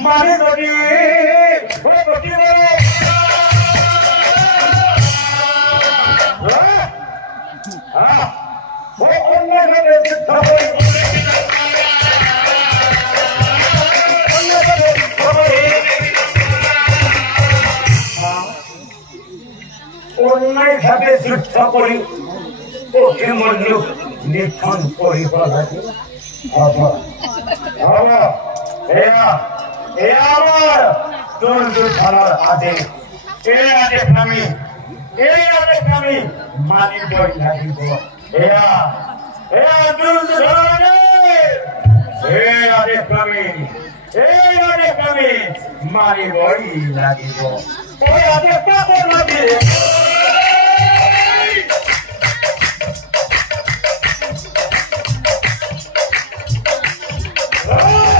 मारे दोगी অন্যায় ভাবে যুদ্ধ করি ওকে মূল্য নিক্ষণ করিব লাগে আমার দুর্যোগ ধরার আদেশ এই আদেশ আমি মানিবই লাগিব এই আদেশ আমি মানিবই লাগিব এই আদেশটা লাগে Ah!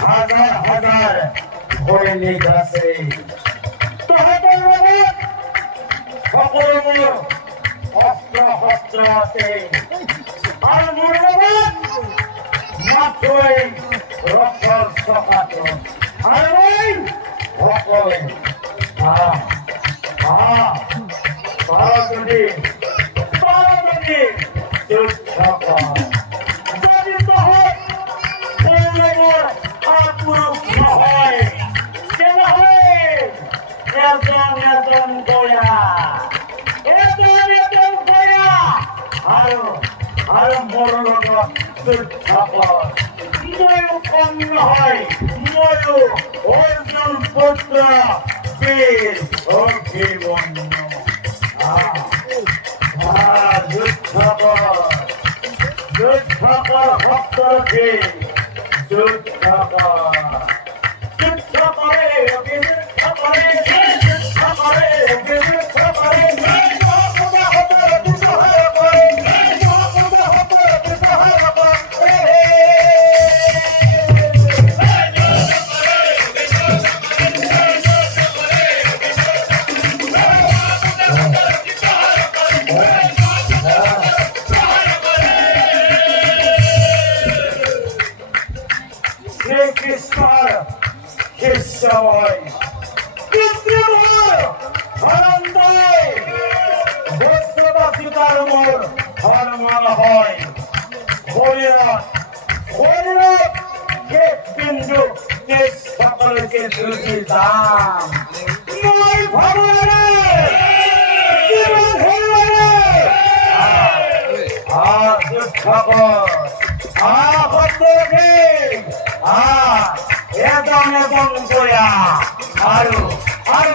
হাজার হাজার সৈনিক আছে সকলোবোৰ অস্ত্ৰ শস্ত্ৰ আছে আৰু মোৰ লগত মাত্ৰই ৰথৰ চকাটো আৰু সকলোৱে যদি যুদ্ধ কৰ যদি তহঁত কৌৰৱৰ পুৰুষ নহয় তেনেহ'লে এজন এজন গয়া আৰু মোৰ লগত যুদ্ধ কৰ ময়ো কম নহয় ময়ো অৰ্জুন পুত্ৰ বীৰ অভিমন্যু যুদ্ধ কৰ ভক্তৰথী যুদ্ধ কৰ যুদ্ধ কৰে অভিযুদ্ধ কৰে যুদ্ধ কৰে অভিযুদ্ধ কৰে শ্ৰীকৃষ্ণৰ শিষ্য হয় মোৰ ধৰ্ম নহয় শৰীৰত বিন্দু সকলোকে ধুতি যাম মই ভগৱানে যুদ্ধ কৰ এজন এজন গয়া আৰু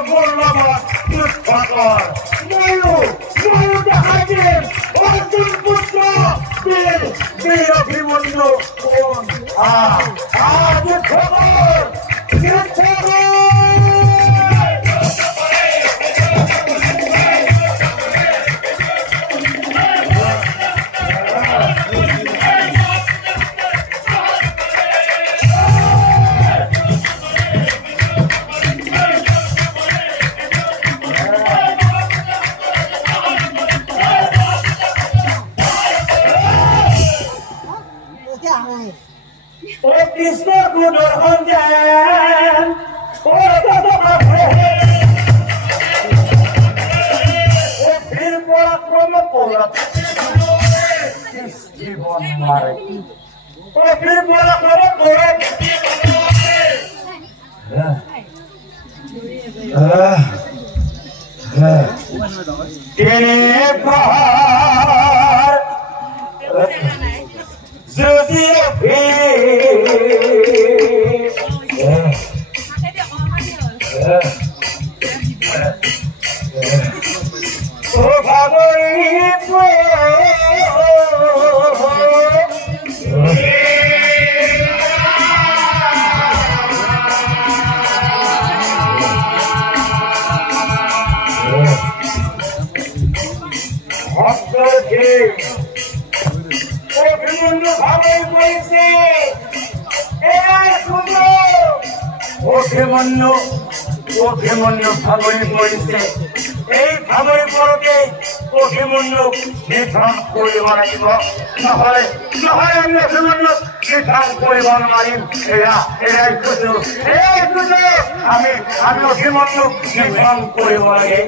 মোৰ লগত যুদ্ধ কৰ ময়ো দেখাই দিম অৰ্জুন পুত্ৰ বীৰ অভিমন্যু কোন যুদ্ধ কৰ যুদ্ধ কৰ কৃষ্ণ গুণৰ জ্ঞান বীৰ পৰাক্ৰম জীৱন মাৰে বীৰ পৰাক্ৰম যদি অভিমন্যু ভাগৰি পৰিছে এই ভাগৰি পৰোঁতে অভিমন্যুক নিধন কৰিব লাগিব নহয় আমি অভিমন্যুক নিধন কৰিব নোৱাৰিম আমি অভিমন্যুক নিধন কৰিব লাগে